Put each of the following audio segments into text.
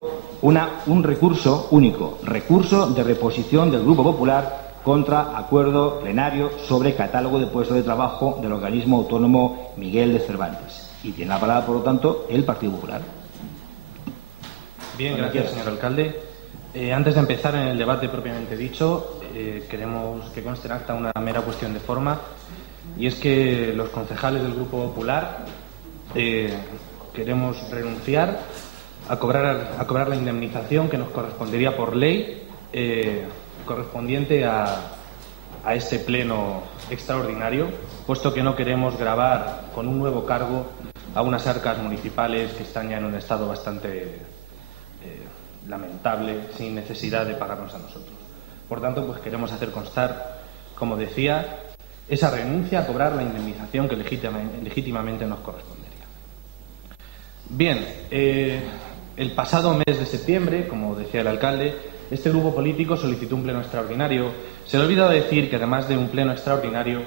un recurso único, recurso de reposición del Grupo Popular contra acuerdo plenario sobre catálogo de puestos de trabajo del organismo autónomo Miguel de Cervantes. Y tiene la palabra, por lo tanto, el Partido Popular. Bien, gracias, señor alcalde. Antes de empezar en el debate propiamente dicho, queremos que conste en acta una mera cuestión de forma, y es que los concejales del Grupo Popular queremos renunciar a cobrar la indemnización que nos correspondería por ley correspondiente a este pleno extraordinario, puesto que no queremos gravar con un nuevo cargo a unas arcas municipales que están ya en un estado bastante lamentable, sin necesidad de pagarnos a nosotros. Por tanto, pues queremos hacer constar, como decía, esa renuncia a cobrar la indemnización que legítimamente nos correspondería. Bien, el pasado mes de septiembre, como decía el alcalde, este grupo político solicitó un pleno extraordinario. Se le ha olvidado decir que, además de un pleno extraordinario,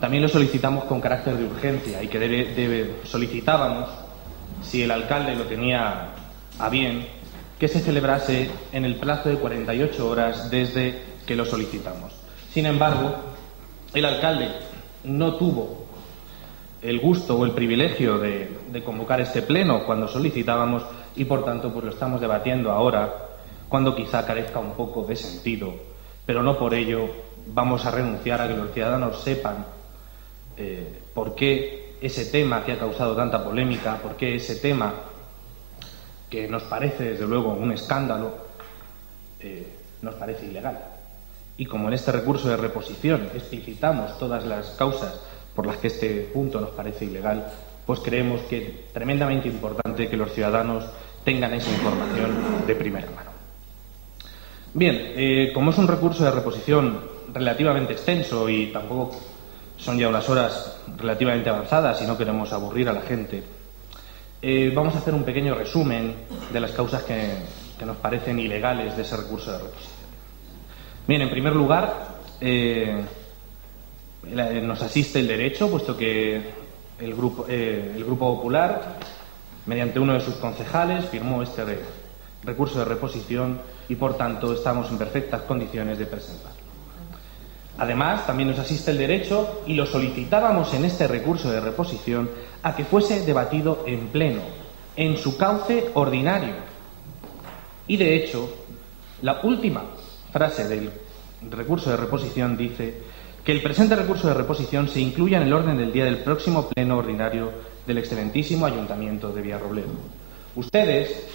también lo solicitamos con carácter de urgencia y que solicitábamos, si el alcalde lo tenía a bien, que se celebrase en el plazo de 48 horas desde que lo solicitamos. Sin embargo, el alcalde no tuvo el gusto o el privilegio de convocar este pleno cuando solicitábamos y, por tanto, pues lo estamos debatiendo ahora, cuando quizá carezca un poco de sentido, pero no por ello vamos a renunciar a que los ciudadanos sepan por qué ese tema que ha causado tanta polémica, por qué ese tema que nos parece, desde luego, un escándalo, nos parece ilegal. Y como en este recurso de reposición explicitamos todas las causas por las que este punto nos parece ilegal, pues creemos que es tremendamente importante que los ciudadanos tengan esa información de primera mano. Bien, como es un recurso de reposición relativamente extenso y tampoco son ya unas horas relativamente avanzadas y no queremos aburrir a la gente, vamos a hacer un pequeño resumen de las causas que nos parecen ilegales de ese recurso de reposición. Bien, en primer lugar, nos asiste el derecho, puesto que el Grupo Popular, mediante uno de sus concejales, firmó este recurso de reposición y, por tanto, estamos en perfectas condiciones de presentarlo. Además, también nos asiste el derecho, y lo solicitábamos en este recurso de reposición, a que fuese debatido en pleno, en su cauce ordinario. Y, de hecho, la última frase del recurso de reposición dice que el presente recurso de reposición se incluya en el orden del día del próximo pleno ordinario del excelentísimo Ayuntamiento de Villarrobledo. Ustedes,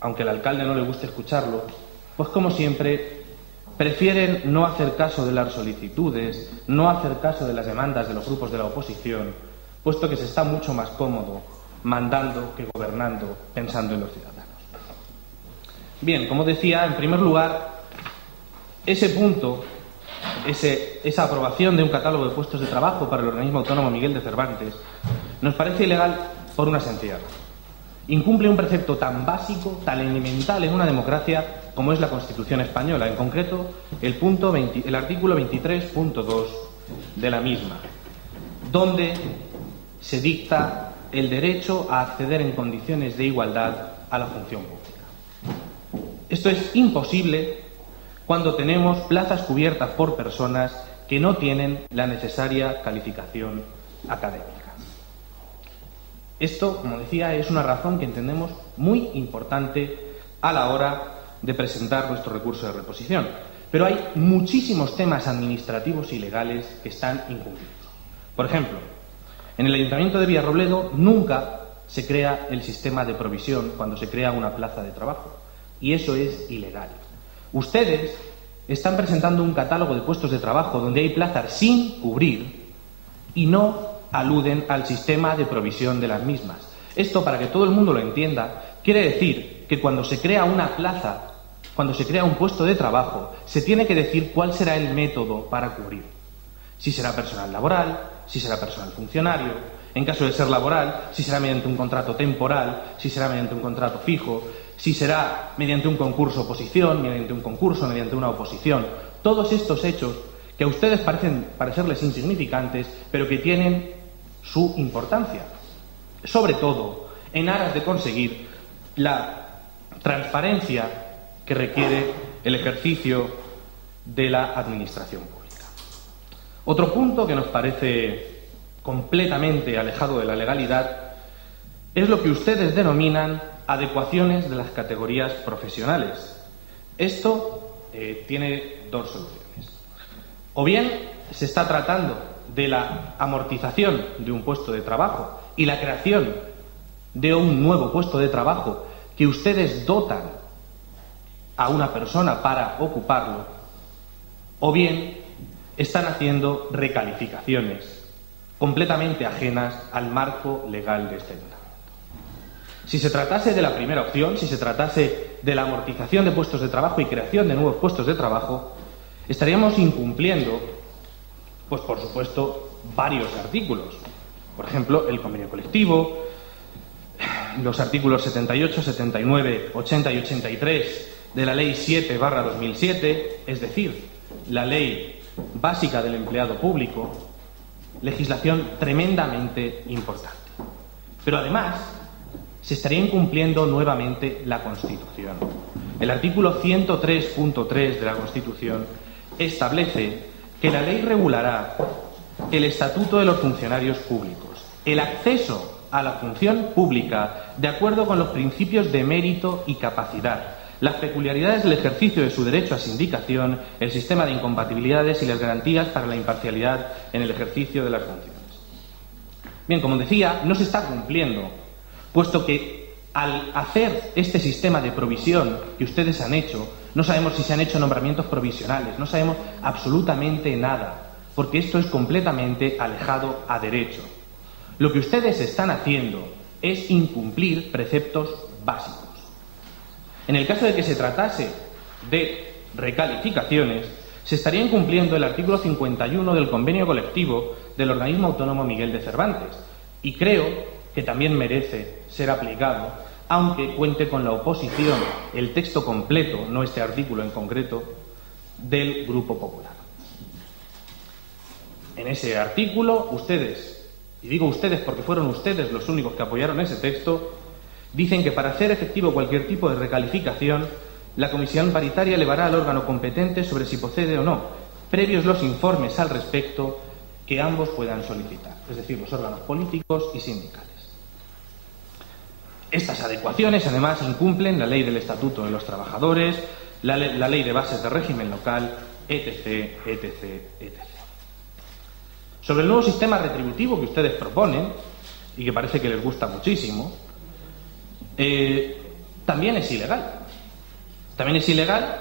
aunque al alcalde no le guste escucharlo, pues como siempre prefieren no hacer caso de las solicitudes, no hacer caso de las demandas de los grupos de la oposición, puesto que se está mucho más cómodo mandando que gobernando, pensando en los ciudadanos. Bien, como decía, en primer lugar, ese punto, esa aprobación de un catálogo de puestos de trabajo para el organismo autónomo Miguel de Cervantes, nos parece ilegal por una sencilla razón. Incumple un precepto tan básico, tan elemental en una democracia como es la Constitución española, en concreto el artículo 23.2 de la misma, donde se dicta el derecho a acceder en condiciones de igualdad a la función pública. Esto es imposible cuando tenemos plazas cubiertas por personas que no tienen la necesaria calificación académica. Esto, como decía, es una razón que entendemos muy importante a la hora de presentar nuestro recurso de reposición. Pero hay muchísimos temas administrativos y legales que están incumplidos. Por ejemplo, en el Ayuntamiento de Villarrobledo nunca se crea el sistema de provisión cuando se crea una plaza de trabajo. Y eso es ilegal. Ustedes están presentando un catálogo de puestos de trabajo donde hay plazas sin cubrir y no aluden al sistema de provisión de las mismas. Esto, para que todo el mundo lo entienda, quiere decir que cuando se crea una plaza, cuando se crea un puesto de trabajo, se tiene que decir cuál será el método para cubrir. Si será personal laboral, si será personal funcionario, en caso de ser laboral, si será mediante un contrato temporal, si será mediante un contrato fijo, si será mediante un concurso oposición, mediante un concurso, mediante una oposición. Todos estos hechos que a ustedes parecen parecerles insignificantes, pero que tienen su importancia, sobre todo en aras de conseguir la transparencia que requiere el ejercicio de la administración pública. Otro punto que nos parece completamente alejado de la legalidad es lo que ustedes denominan adecuaciones de las categorías profesionales. Esto tiene dos soluciones. O bien se está tratando de la amortización de un puesto de trabajo y la creación de un nuevo puesto de trabajo que ustedes dotan a una persona para ocuparlo, o bien están haciendo recalificaciones completamente ajenas al marco legal de este ayuntamiento. Si se tratase de la primera opción, si se tratase de la amortización de puestos de trabajo y creación de nuevos puestos de trabajo, estaríamos incumpliendo, pues por supuesto, varios artículos. Por ejemplo, el convenio colectivo, los artículos 78, 79, 80 y 83 de la Ley 7/2007, es decir, la Ley Básica del Empleado Público, legislación tremendamente importante. Pero además, se estaría incumpliendo nuevamente la Constitución. El artículo 103.3 de la Constitución establece que la ley regulará el estatuto de los funcionarios públicos, el acceso a la función pública de acuerdo con los principios de mérito y capacidad, las peculiaridades del ejercicio de su derecho a sindicación, el sistema de incompatibilidades y las garantías para la imparcialidad en el ejercicio de las funciones. Bien, como decía, no se está cumpliendo, puesto que al hacer este sistema de provisión que ustedes han hecho, no sabemos si se han hecho nombramientos provisionales, no sabemos absolutamente nada, porque esto es completamente alejado a derecho. Lo que ustedes están haciendo es incumplir preceptos básicos. En el caso de que se tratase de recalificaciones, se estaría incumpliendo el artículo 51 del convenio colectivo del organismo autónomo Miguel de Cervantes, y creo que también merece ser aplicado, aunque cuente con la oposición, el texto completo, no este artículo en concreto, del Grupo Popular. En ese artículo, ustedes, y digo ustedes porque fueron ustedes los únicos que apoyaron ese texto, dicen que para hacer efectivo cualquier tipo de recalificación, la comisión paritaria elevará al órgano competente sobre si procede o no, previos los informes al respecto que ambos puedan solicitar, es decir, los órganos políticos y sindicales. Estas adecuaciones, además, incumplen la Ley del Estatuto de los Trabajadores, la Ley de Bases de Régimen Local, etc., etc., etc. Sobre el nuevo sistema retributivo que ustedes proponen, y que parece que les gusta muchísimo, también es ilegal. También es ilegal,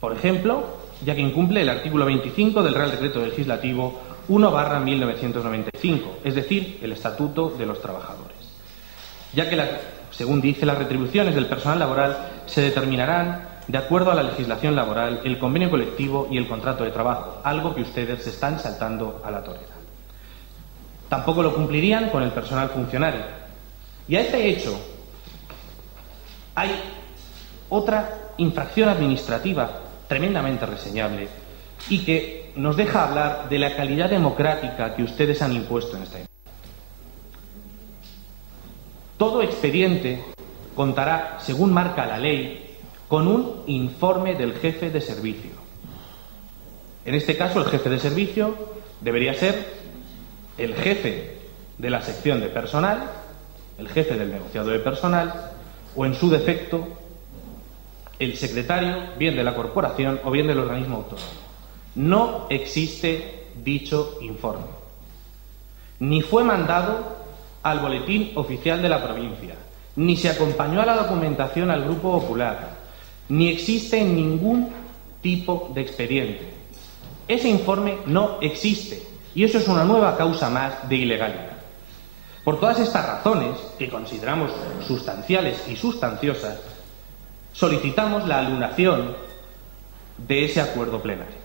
por ejemplo, ya que incumple el artículo 25 del Real Decreto Legislativo 1/1995, es decir, el Estatuto de los Trabajadores, ya que, según dice, las retribuciones del personal laboral se determinarán de acuerdo a la legislación laboral, el convenio colectivo y el contrato de trabajo, algo que ustedes se están saltando a la torera. Tampoco lo cumplirían con el personal funcionario. Y a este hecho hay otra infracción administrativa tremendamente reseñable y que nos deja hablar de la calidad democrática que ustedes han impuesto en esta época. Todo expediente contará, según marca la ley, con un informe del jefe de servicio. En este caso, el jefe de servicio debería ser el jefe de la sección de personal, el jefe del negociado de personal, o en su defecto, el secretario, bien de la corporación o bien del organismo autónomo. No existe dicho informe. Ni fue mandado al boletín oficial de la provincia, ni se acompañó a la documentación al Grupo Popular, ni existe ningún tipo de expediente. Ese informe no existe y eso es una nueva causa más de ilegalidad. Por todas estas razones, que consideramos sustanciales y sustanciosas, solicitamos la anulación de ese acuerdo plenario.